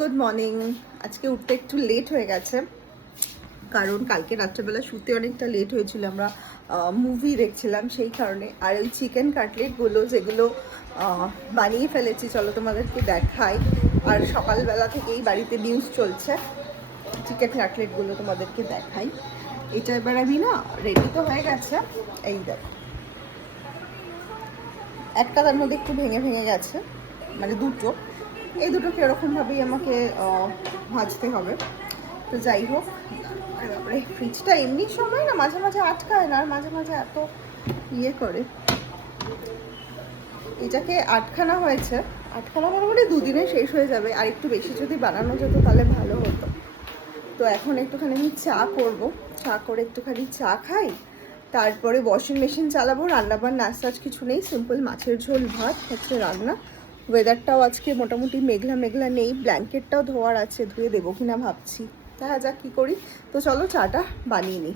Good morning. আজকে উঠতে একটু লেট হয়ে গেছে, কারণ কালকে রাত্রেবেলা শুতে অনেকটা লেট হয়েছিল। আমরা মুভি দেখছিলাম সেই কারণে। আর ওই চিকেন কাটলেটগুলো যেগুলো বানিয়ে ফেলেছি, চলো তোমাদেরকে দেখাই। আর সকালবেলা থেকেই বাড়িতে নিউজ চলছে, চিকেন কাটলেটগুলো তোমাদেরকে দেখাই। এটা এবার আমি না রেডি তো হয়ে গেছে, এই দেখো একটা তার মধ্যে একটু ভেঙে ভেঙে গেছে, মানে দুটো। এই দুটোকে এরকমভাবেই আমাকে ভাজতে হবে। তো যাই হোক, তারপরে ফ্রিজটা এমনি সময় না মাঝে মাঝে আটকায় না, আর মাঝে মাঝে এত ইয়ে করে। এটাকে আটখানা হয়েছে, আটখানা মোটামুটি দুদিনে শেষ হয়ে যাবে। আর একটু বেশি যদি বানানো যেত তাহলে ভালো হতো। তো এখন একটুখানি আমি চা করবো, চা করে একটুখানি চা খাই, তারপরে ওয়াশিং মেশিন চালাবো। রান্নাবান্না নাস্তা কিছু নেই, সিম্পল মাছের ঝোল ভাত হচ্ছে রান্না। ওয়েদারটাও আজকে মোটামুটি মেঘলা মেঘলা নেই, ব্ল্যাঙ্কেটটাও ধোয়ার আছে, ধুয়ে দেবো কিনা ভাবছি, দেখা যাক কী করি। তো চলো চাটা বানিয়ে নিই।